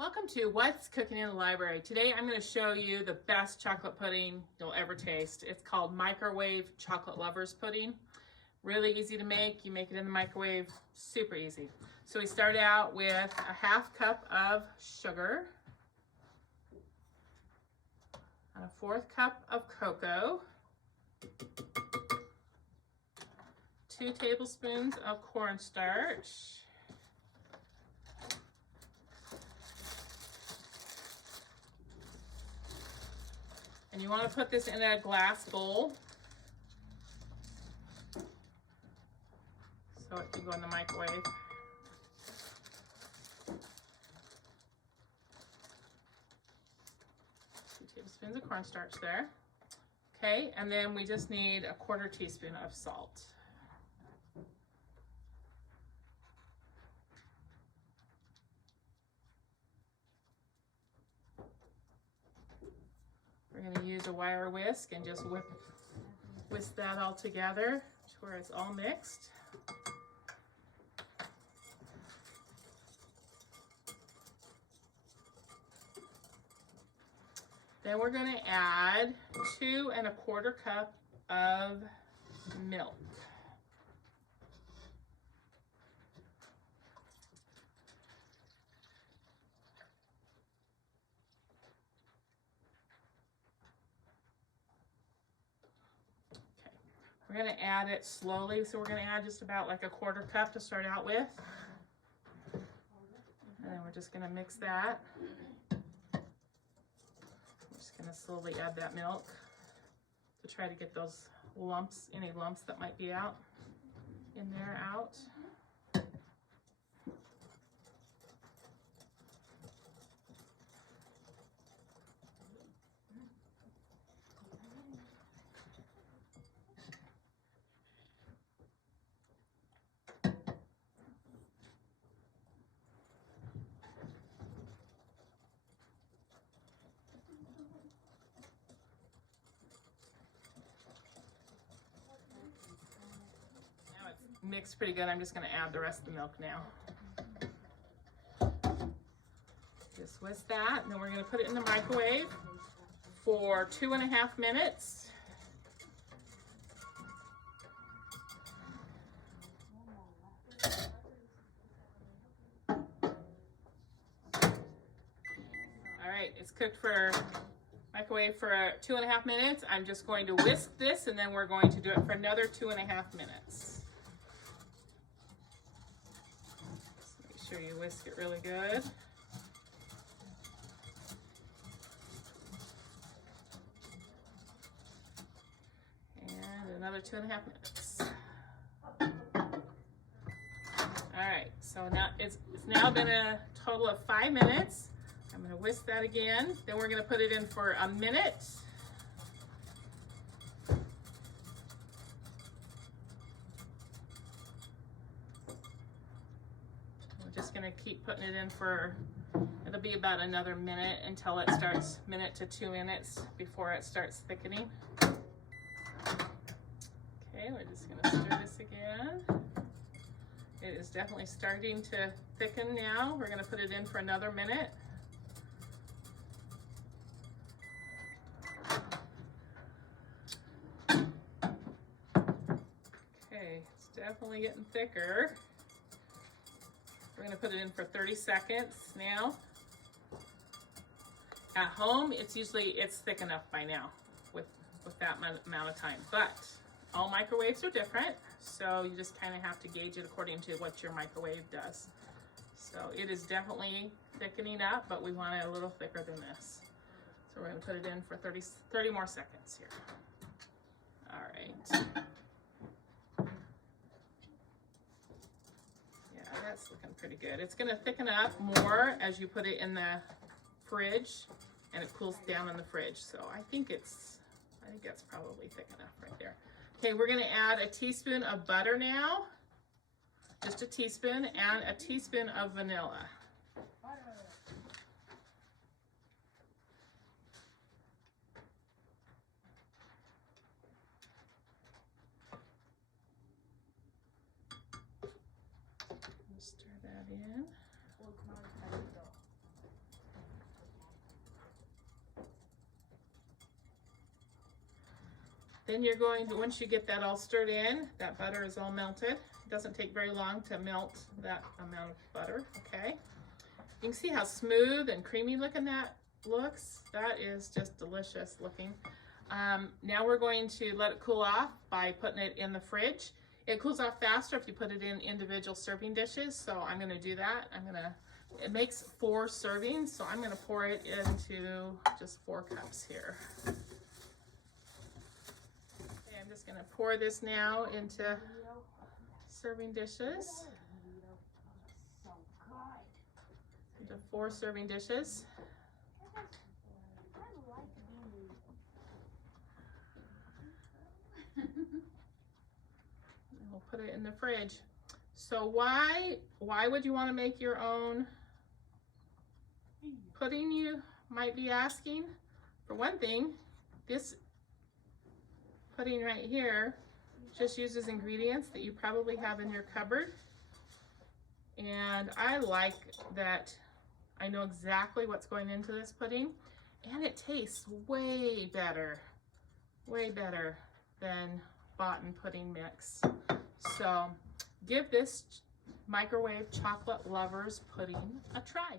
Welcome to What's Cooking in the Library. Today I'm going to show you the best chocolate pudding you'll ever taste. It's called microwave chocolate lovers pudding. Really easy to make. You make it in the microwave, super easy. So we start out with a half cup of sugar, and a 1/4 cup of cocoa, 2 tablespoons of cornstarch, and you want to put this in a glass bowl so it can go in the microwave. 2 tablespoons of cornstarch there. Okay, and then we just need a 1/4 teaspoon of salt. We're going to use a wire whisk and just whisk that all together to where it's all mixed. Then we're going to add 2 1/4 cups of milk. We're going to add it slowly, so we're going to add just about like a 1/4 cup to start out with. And then we're just going to mix that. We're just going to slowly add that milk to try to get those lumps, any lumps that might be out in there, out. Mixed pretty good. I'm just going to add the rest of the milk now. Just whisk that, and then we're going to put it in the microwave for 2.5 minutes. All right, it's cooked for microwave for 2.5 minutes. I'm just going to whisk this, and then we're going to do it for another 2.5 minutes. Make sure you whisk it really good. And another 2.5 minutes. All right, so now it's now been a total of 5 minutes. I'm going to whisk that again. Then we're going to put it in for a minute. Just going to keep putting it in for, it'll be about another minute until it starts, minute to 2 minutes before it starts thickening. Okay, we're just going to stir this again. It is definitely starting to thicken now. We're going to put it in for another minute. Okay, it's definitely getting thicker. We're going to put it in for 30 seconds now. At home, it's thick enough by now with that amount of time. But all microwaves are different, so you just kind of have to gauge it according to what your microwave does. So it is definitely thickening up, but we want it a little thicker than this. So we're going to put it in for 30 more seconds here. All right. That's looking pretty good. It's going to thicken up more as you put it in the fridge and it cools down in the fridge. So I think that's probably thick enough right there. Okay, we're going to add a teaspoon of butter now. Just a teaspoon, and a teaspoon of vanilla. Stir that in. Then you're going to, once you get that all stirred in, that butter is all melted. It doesn't take very long to melt that amount of butter, okay? You can see how smooth and creamy looking that looks. That is just delicious looking. Now we're going to let it cool off by putting it in the fridge. It cools off faster if you put it in individual serving dishes, so I'm gonna do that. It makes 4 servings, so I'm gonna pour it into just 4 cups here. Okay, I'm just gonna pour this now into serving dishes. Into 4 serving dishes. We'll put it in the fridge. So why would you want to make your own pudding, you might be asking? For one thing, this pudding right here just uses ingredients that you probably have in your cupboard. And I like that I know exactly what's going into this pudding, and it tastes way better than bought-in pudding mix. So give this microwave chocolate lovers pudding a try.